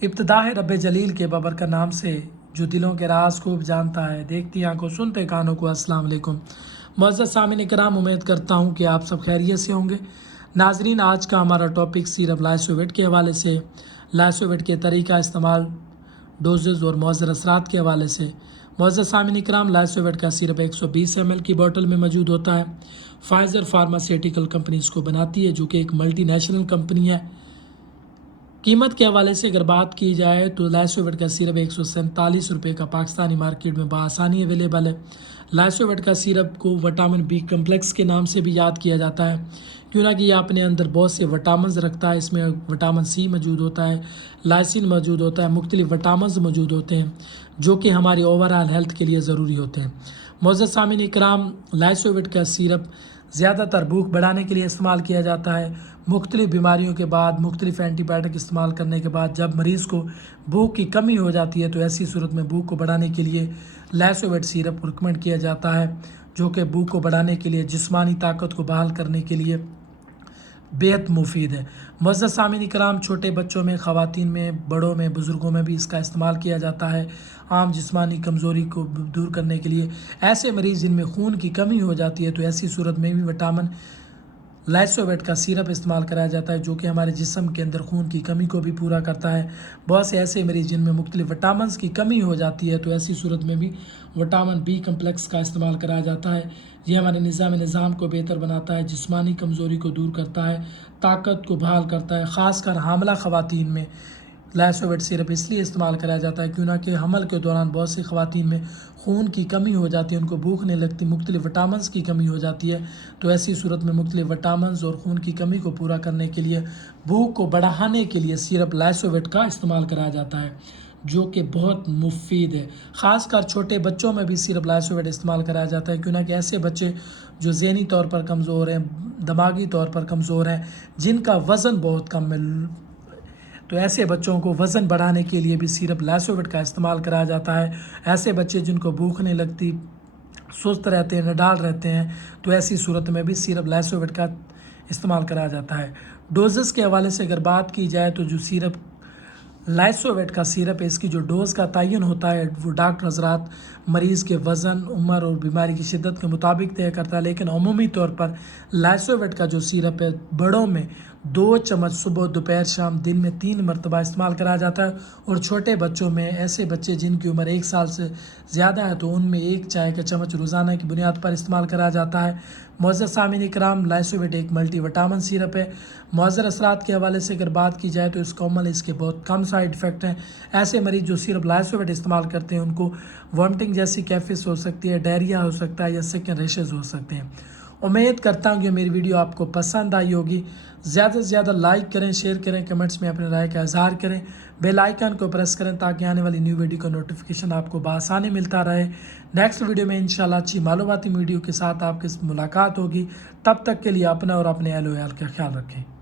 ابتدا ہے رب جلیل کے بابرکت نام سے جو دلوں کے راز خوب جانتا ہے، دیکھتی آنکھوں سنتے کانوں کو السلام علیکم۔ معزز سامعین کرام، امید کرتا ہوں کہ آپ سب خیریت سے ہوں گے۔ ناظرین، آج کا ہمارا ٹاپک سیرپ لائسوویٹ کے حوالے سے، لائسوویٹ کے طریقہ استعمال، ڈوزز اور مؤثر اثرات کے حوالے سے۔ معزز سامعین کرام، لائسوویٹ کا سیرپ 120 ml کی بوتل میں موجود ہوتا ہے۔ فائزر فارماسیوٹیکل کمپنی اس کو بناتی ہے، جو کہ ایک ملٹی نیشنل کمپنی ہے۔ قیمت کے حوالے سے اگر بات کی جائے تو لائسوویٹ کا سیرپ 147 روپے کا پاکستانی مارکیٹ میں بآسانی اویلیبل ہے۔ لائسوویٹ کا سیرپ کو وٹامن بی کمپلیکس کے نام سے بھی یاد کیا جاتا ہے، کیونکہ یہ اپنے اندر بہت سے وٹامنز رکھتا ہے۔ اس میں وٹامن سی موجود ہوتا ہے، لائسین موجود ہوتا ہے، مختلف وٹامنز موجود ہوتے ہیں جو کہ ہماری اوورآل ہیلتھ کے لیے ضروری ہوتے ہیں۔ معزز سامعین اکرام، لائسوویٹ کا سیرپ زیادہ تر بھوک بڑھانے کے لیے استعمال کیا جاتا ہے۔ مختلف بیماریوں کے بعد، مختلف اینٹی بائیوٹک استعمال کرنے کے بعد جب مریض کو بھوک کی کمی ہو جاتی ہے تو ایسی صورت میں بھوک کو بڑھانے کے لیے لائسوویٹ سیرپ کو ریکمنڈ کیا جاتا ہے، جو کہ بھوک کو بڑھانے کے لیے، جسمانی طاقت کو بحال کرنے کے لیے بہت مفید ہے۔ معزز سامعین کرام، چھوٹے بچوں میں، خواتین میں، بڑوں میں، بزرگوں میں بھی اس کا استعمال کیا جاتا ہے عام جسمانی کمزوری کو دور کرنے کے لیے۔ ایسے مریض جن میں خون کی کمی ہو جاتی ہے تو ایسی صورت میں بھی وٹامن لائسوویٹ کا سیرپ استعمال کرایا جاتا ہے، جو کہ ہمارے جسم کے اندر خون کی کمی کو بھی پورا کرتا ہے۔ بہت سے ایسے مریض جن میں مختلف وٹامنز کی کمی ہو جاتی ہے تو ایسی صورت میں بھی وٹامن بی کمپلیکس کا استعمال کرایا جاتا ہے۔ یہ ہمارے نظام کو بہتر بناتا ہے، جسمانی کمزوری کو دور کرتا ہے، طاقت کو بحال کرتا ہے۔ خاص کر حاملہ خواتین میں لائسوویٹ سیرپ اس لیے استعمال کرایا جاتا ہے کیونکہ حمل کے دوران بہت سی خواتین میں خون کی کمی ہو جاتی ہے، ان کو بھوک نہیں لگتی، مختلف وٹامنز کی کمی ہو جاتی ہے، تو ایسی صورت میں مختلف وٹامنز اور خون کی کمی کو پورا کرنے کے لیے، بھوک کو بڑھانے کے لیے سیرپ لائسوویٹ کا استعمال کرایا جاتا ہے، جو کہ بہت مفید ہے۔ خاص کر چھوٹے بچوں میں بھی سیرپ لائسوویٹ استعمال کرایا جاتا ہے، کیونکہ ایسے بچے جو ذہنی طور پر کمزور ہیں، دماغی طور پر کمزور ہیں، جن کا وزن بہت کم ہے، تو ایسے بچوں کو وزن بڑھانے کے لیے بھی سیرپ لائسوویٹ کا استعمال کرایا جاتا ہے۔ ایسے بچے جن کو بھوک نہیں لگتی، سست رہتے ہیں، نڈال رہتے ہیں، تو ایسی صورت میں بھی سیرپ لائسوویٹ کا استعمال کرایا جاتا ہے۔ ڈوزز کے حوالے سے اگر بات کی جائے تو جو سیرپ لائسوویٹ کا سیرپ ہے، اس کی جو ڈوز کا تعین ہوتا ہے وہ ڈاکٹر حضرات مریض کے وزن، عمر اور بیماری کی شدت کے مطابق طے کرتا ہے، لیکن عمومی طور پر لائسوویٹ کا جو سیرپ ہے بڑوں میں 2 چمچ صبح، دوپہر، شام، دن میں 3 مرتبہ استعمال کرایا جاتا ہے، اور چھوٹے بچوں میں، ایسے بچے جن کی عمر 1 سال سے زیادہ ہے تو ان میں 1 چائے کا چمچ روزانہ کی بنیاد پر استعمال کرایا جاتا ہے۔ معزز سامعین اکرام، لائسوویٹ ایک ملٹی وٹامن سیرپ ہے۔ مؤثر اثرات کے حوالے سے اگر بات کی جائے تو اس کا عمل، اس کے بہت کم سائیڈ افیکٹ ہیں۔ ایسے مریض جو سیرپ لائسوویٹ استعمال کرتے ہیں ان کو وامٹنگ جیسی کیفیس ہو سکتی ہے، ڈائریا ہو سکتا ہے یا سکن ریشز ہو سکتے ہیں۔ امید کرتا ہوں کہ میری ویڈیو آپ کو پسند آئی ہوگی۔ زیادہ سے زیادہ لائک کریں، شیئر کریں، کمنٹس میں اپنے رائے کا اظہار کریں، بیل آئیکن کو پریس کریں تاکہ آنے والی نیو ویڈیو کا نوٹیفیکیشن آپ کو بآسانی ملتا رہے۔ نیکسٹ ویڈیو میں انشاءاللہ اچھی معلوماتی ویڈیو کے ساتھ آپ کی ملاقات ہوگی۔ تب تک کے لیے اپنا اور اپنے اہل و عیال کا خیال رکھیں۔